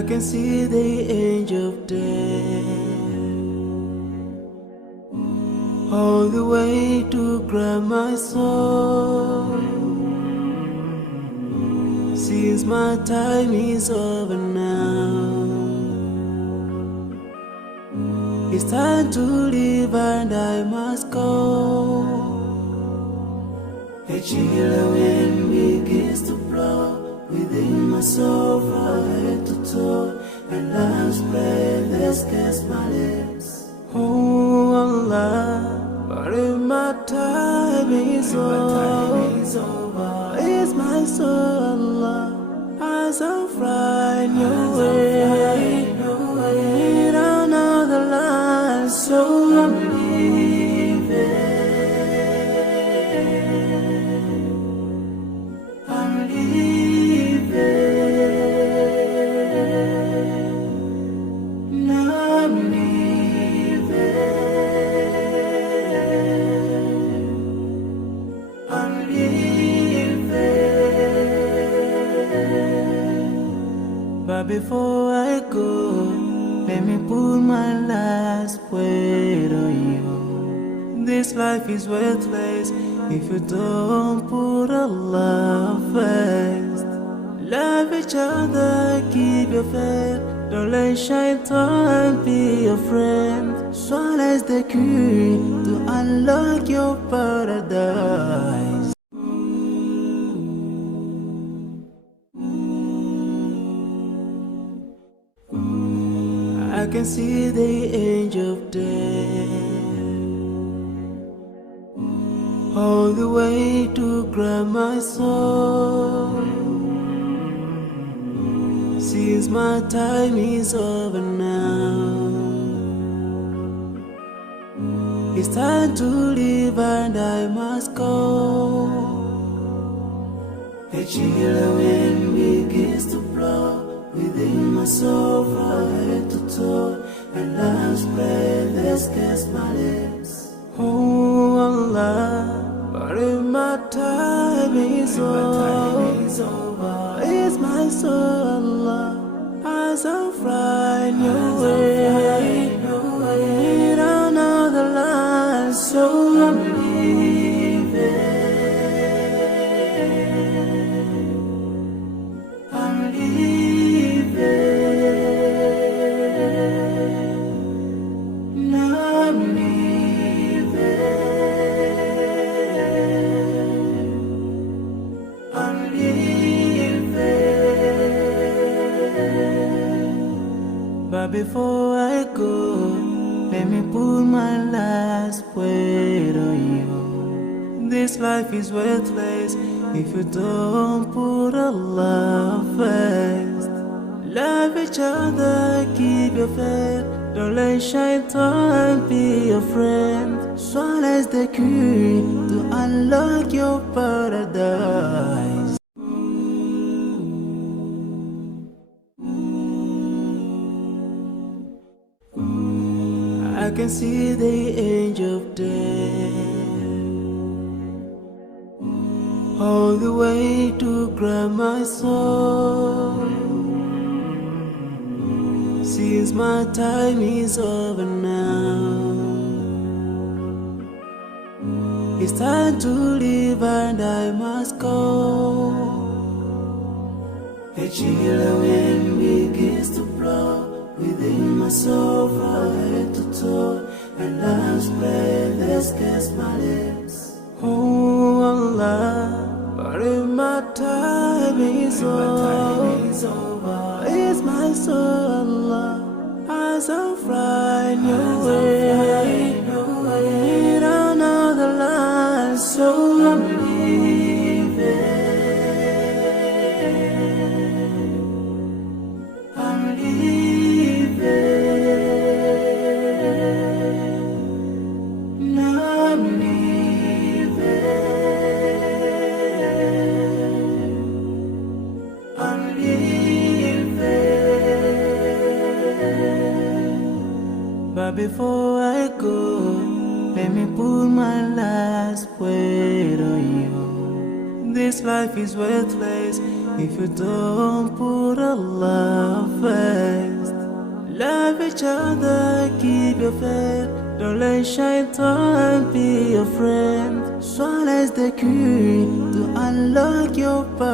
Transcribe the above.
I can see the angel of death all the way to grab my soul. Since my time is over now, it's time to leave and I must go. A chilly wind begins to blow within my soul from head to toe, and love's breath escapes my lips. Oh Allah, but if my time is over, it's my soul, Allah, as I'm flying away down another line, so I'm leaving. I'm leaving. Now I'm leaving. I'm leaving. But before I go, let me put my last word on you. This life is worthless if you don't put Allah first. Love each other, keep your faith. Don't let shaitan be your friend. Swallow the key to unlock your paradise. I can see the angel of death all the way to grab my soul. Since my time is over now, it's time to leave and I must go. A chilly wind begins to blow within my soul from head to toe, and love's breath escapes my lips. Oh Allah, but if my time is over, it's my soul, Allah, as I'm flying away down another line, so I'm leaving. I'm leaving. Now I'm leaving. I'm leaving. But before I go, let me put my last word on you. This life is worthless if you don't put Allah first. Love each other, keep your faith. Don't let shaitan be your friend. Swallow the key to unlock your paradise. I can see the angel of death all the way to grab my soul. Since my time is over now, it's time to leave and I must go. A chilly wind begins to blow within my soul from head to toe, and love's breath escapes my lips. Oh Allah, but if my time is over, it's my soul, Allah, as I'm flying away down another line, so I'm leaving. I'm leaving. Now I'm leaving. I'm leaving. But before I go, let me put my last word on you. This life is worthless if you don't put Allah first. Love each other, keep your faith. Don't let shaitan be your friend. Swallow is the key to unlock your power.